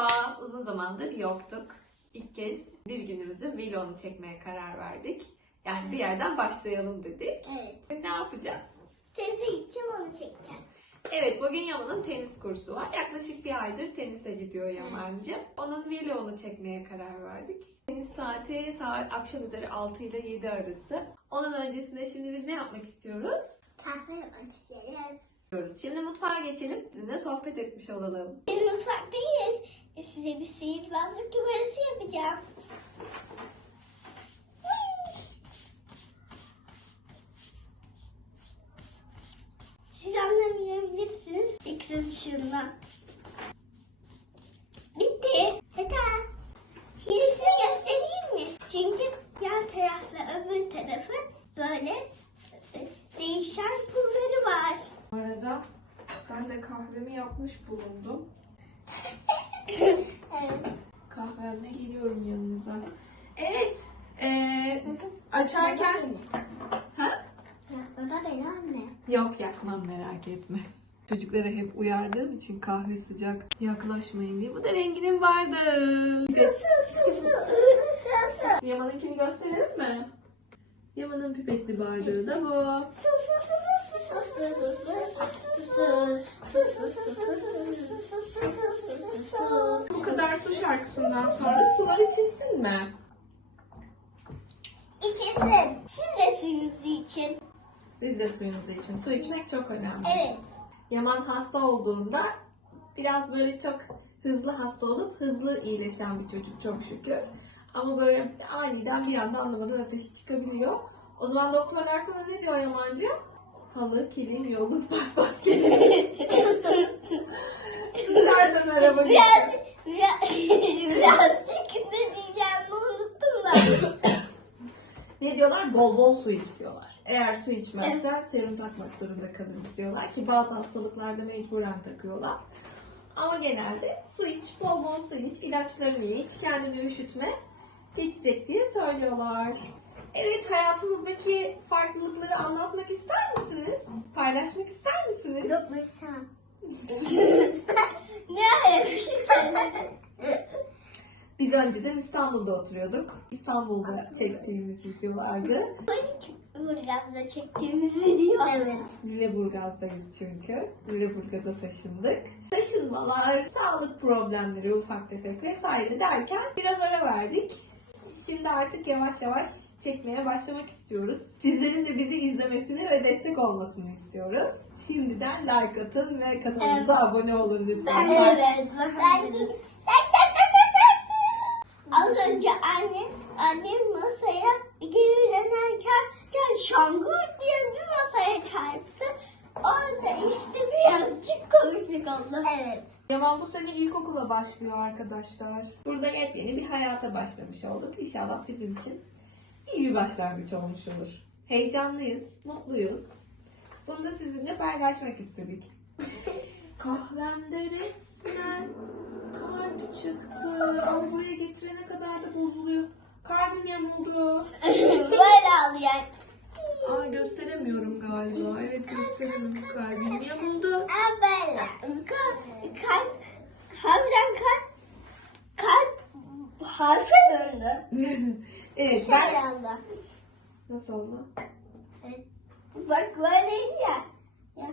Merhaba, uzun zamandır yoktuk. İlk kez bir günümüzü vlogunu çekmeye karar verdik. Yani bir yerden başlayalım dedik. Evet. Ne yapacağız? Teyze gideceğim onu çekeceğiz. Evet, bugün Yaman'ın tenis kursu var. Yaklaşık bir aydır tenise gidiyor Yaman'cığım. Onun vlogunu çekmeye karar verdik. Tenis saati saat akşam üzeri 6 ile 7 arası. Onun öncesinde şimdi biz ne yapmak istiyoruz? Kahve yapmak isteriz. Diyoruz. Şimdi mutfağa geçelim. Sizinle sohbet etmiş olalım. Biz mutfaktayız. Size bir sihirbazlık numarası yapacağım. Siz anlamayabilirsiniz ekran ışığından. Bitti. Hatta hilesini göstereyim mi? Çünkü yan tarafla öbür tarafı böyle e, değişen pulları var. Bu arada ben de kahvemi yapmış bulundum. Kahvemle geliyorum yanınıza. Evet. Ee, açarken... Ha? O da beni anne. Yok yakmam merak etme. Çocuklara hep uyardığım için kahve sıcak yaklaşmayın diye. Bu da renginin vardı. Yaman'ınkini gösterelim mi? Yaman'ın pipetli bardağı da bu. Bu kadar su şarkısından sonra sular içilsin mi? İçilsin. Siz de suyunuzu için. Siz de suyunuzu için. Su içmek çok önemli. Evet. Yaman hasta olduğunda biraz böyle çok hızlı hasta olup hızlı iyileşen bir çocuk çok şükür. Ama böyle aniden bir anda anlamadan ateşi çıkabiliyor. O zaman doktorlar sana ne diyor Yamancığım? Halı, kilim, yolluk, paspas gelir. Dışarıdan araba geçiyor. Birazcık, biraz, birazcık ne diyeceğimi unuttum da. Ne diyorlar? Bol bol su iç diyorlar. Eğer su içmezsen serum takmak zorunda kalırız diyorlar ki bazı hastalıklarda mecburen takıyorlar. Ama genelde su iç, bol bol su iç, ilaçlarını iç, kendini üşütme, geçecek diye söylüyorlar. Evet, hayatınızdaki farklılıkları anlatmak ister misiniz? Paylaşmak ister misiniz? Yok sen. ne? Biz önceden İstanbul'da oturuyorduk. İstanbul'da çektiğimiz videolardı. Burgaz'da çektiğimiz video. Evet. Lüleburgaz'dayız çünkü. Lüleburgaz'a taşındık. Taşınmalar, sağlık problemleri ufak tefek vesaire derken biraz ara verdik. Şimdi artık yavaş yavaş çekmeye başlamak istiyoruz. Sizlerin de bizi izlemesini ve destek olmasını istiyoruz. Şimdiden like atın ve kanalımıza abone olun lütfen. Evet. Ben. Az önce annem, annem masaya geri dönerken gel şangur diye bir masaya çarptı. Orada işte birazcık komiklik oldu. Evet. Yaman bu sene ilkokula başlıyor arkadaşlar. Burada yepyeni bir hayata başlamış olduk. İnşallah bizim için iyi bir başlangıç olmuş olur. Heyecanlıyız, mutluyuz. Bunu da sizinle paylaşmak istedik. Kahvemde resmen kalp çıktı. Ama buraya getirene kadar da bozuluyor. Kalbim yamuldu. Böyle ağlayan. Aa gösteremiyorum galiba. Evet gösteremiyorum. Kalbim yamuldu. Aa böyle. Kalp, kalp, harbiden kalp, kalp harfe döndü. evet Şey ben... oldu. Nasıl oldu? Evet. Bak böyleydi ya. Ya.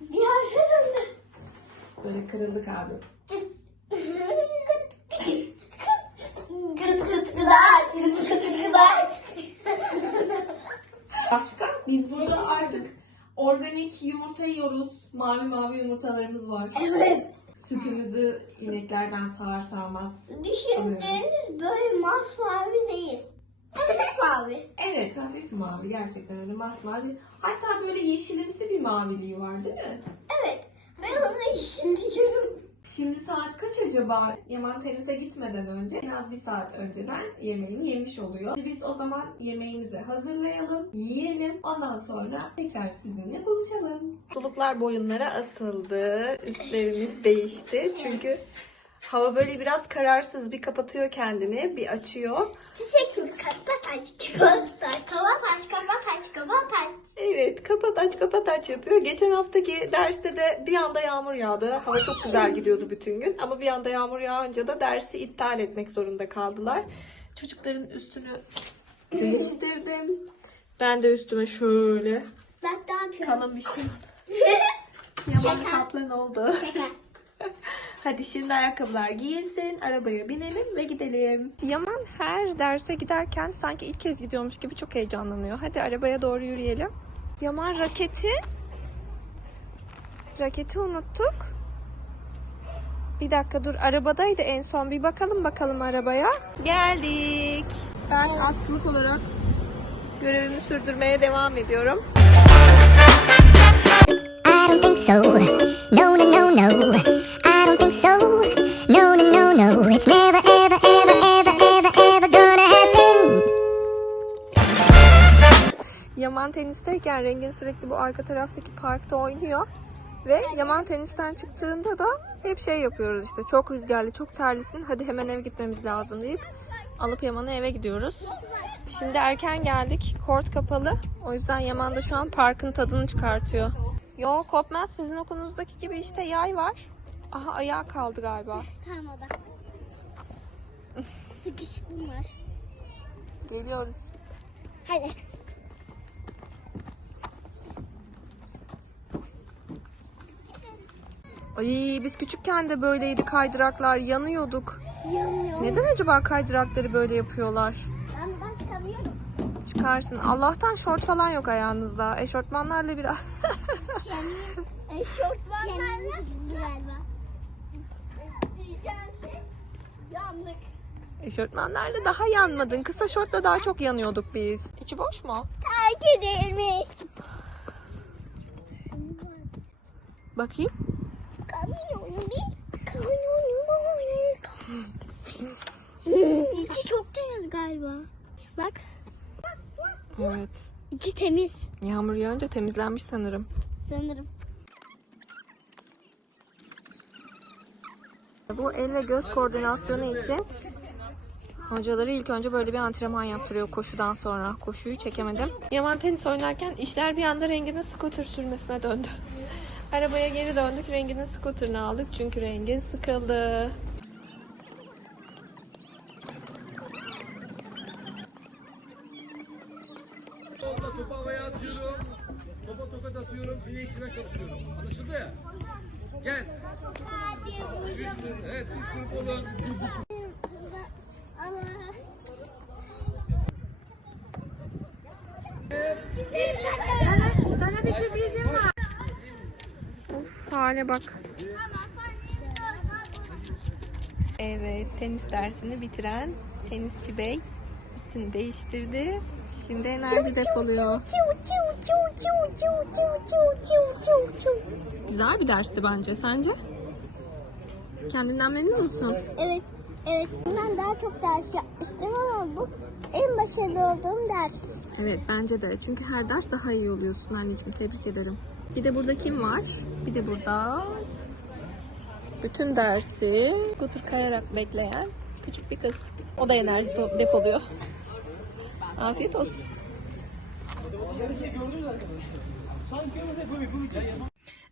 Bir harfe döndü. Böyle kırıldı kalbim. Gıt gıt gıdak, gıt gıt gıdak. Başka? Biz burada artık organik yumurta yiyoruz. Mavi mavi yumurtalarımız var. Evet. Sütümüzü ineklerden sağar sağmaz. Düşündüğünüz böyle masmavi değil. Hafif mavi. Evet hafif mavi gerçekten öyle masmavi. Hatta böyle yeşilimsi bir maviliği var değil mi? Evet. Ben onu işliyorum. Acaba? Yaman tenise gitmeden önce en az bir saat önceden yemeğini yemiş oluyor. Biz o zaman yemeğimizi hazırlayalım, yiyelim. Ondan sonra tekrar sizinle buluşalım. Suluklar boyunlara asıldı. Üstlerimiz değişti. Çünkü Hava böyle biraz kararsız. Bir kapatıyor kendini, bir açıyor. Çiçek mi? Kapat aç, kapat aç, kapat aç, kapat aç, kapat aç. Evet, kapat aç kapat aç yapıyor. Geçen haftaki derste de bir anda yağmur yağdı. Hava çok güzel gidiyordu bütün gün. Ama bir anda yağmur yağınca da dersi iptal etmek zorunda kaldılar. Çocukların üstünü değiştirdim. Ben de üstüme şöyle Bak ne yapıyorum? kalın bir şey. Yaman kaplan oldu. Şaka. Hadi şimdi ayakkabılar giyilsin, arabaya binelim ve gidelim. Yaman her derse giderken sanki ilk kez gidiyormuş gibi çok heyecanlanıyor. Hadi arabaya doğru yürüyelim. Yaman raketi. Raketi unuttuk. Bir dakika dur arabadaydı en son bir bakalım bakalım arabaya. Geldik. Ben askılık olarak görevimi sürdürmeye devam ediyorum. I don't think so. No, no, no, no. Don't think so. Yaman tenisteyken Rengin sürekli bu arka taraftaki parkta oynuyor. Ve Yaman tenisten çıktığında da hep şey yapıyoruz işte. Çok rüzgarlı, çok terlisin. Hadi hemen eve gitmemiz lazım deyip alıp Yaman'ı eve gidiyoruz. Şimdi erken geldik. Kort kapalı. O yüzden Yaman da şu an parkın tadını çıkartıyor. Yo kopmaz. Sizin okulunuzdaki gibi işte yay var. Aha ayağı kaldı galiba. Tamam o da. Sıkışıklığım var. Geliyoruz. Hadi. Ay biz küçükken de böyleydi kaydıraklar. Yanıyorduk. Yanıyor. Neden acaba kaydırakları böyle yapıyorlar? Ben baş çıkamıyorum. Çıkarsın. Allah'tan şort falan yok ayağınızda. Eşortmanlarla biraz... Kemiğim. Eşortmanlarla. Diyeceğim şey. Yanlık. Eşortmanlarla daha yanmadın. Kısa şortla daha çok yanıyorduk biz. İçi boş mu? Terk edilmiş. Bakayım. Kamyon bir. Kamyon var. İçi çok temiz galiba. Bak. Evet. İçi temiz Yağmur yağınca temizlenmiş sanırım. sanırım. Bu el ve göz koordinasyonu için hocaları ilk önce böyle bir antrenman yaptırıyor koşudan sonra. Koşuyu çekemedim. Yaman tenis oynarken işler bir anda renginin scooter sürmesine döndü. Arabaya geri döndük. Renginin scooterını aldık. Çünkü rengin sıkıldı. Topu havaya atıyorum. Topa tokat atıyorum. File içine çalışıyorum. Anlaşıldı ya? Gel. Üç grup, evet üç grup olun. Ama Of hale bak. Evet, tenis dersini bitiren tenisçi bey üstünü değiştirdi. Şimdi enerji depoluyor çok çok. Güzel bir dersti bence. Sence? Kendinden memnun musun? Evet. Evet. Bundan daha çok ders yapmıştım ama bu en başarılı olduğum ders. Evet bence de. Çünkü her ders daha iyi oluyorsun anneciğim. Tebrik ederim. Bir de burada kim var? Bir de burada bütün dersi kutur kayarak bekleyen küçük bir kız. O da enerji depoluyor. Afiyet olsun.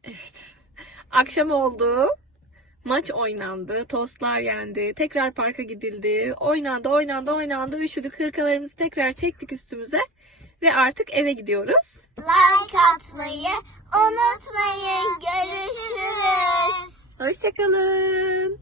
Evet. Akşam oldu. Maç oynandı. Tostlar yendi. Tekrar parka gidildi. Oynandı, oynandı, oynandı. Üşüdük. Hırkalarımızı tekrar çektik üstümüze. Ve artık eve gidiyoruz. Like atmayı unutmayın. Görüşürüz. Hoşçakalın.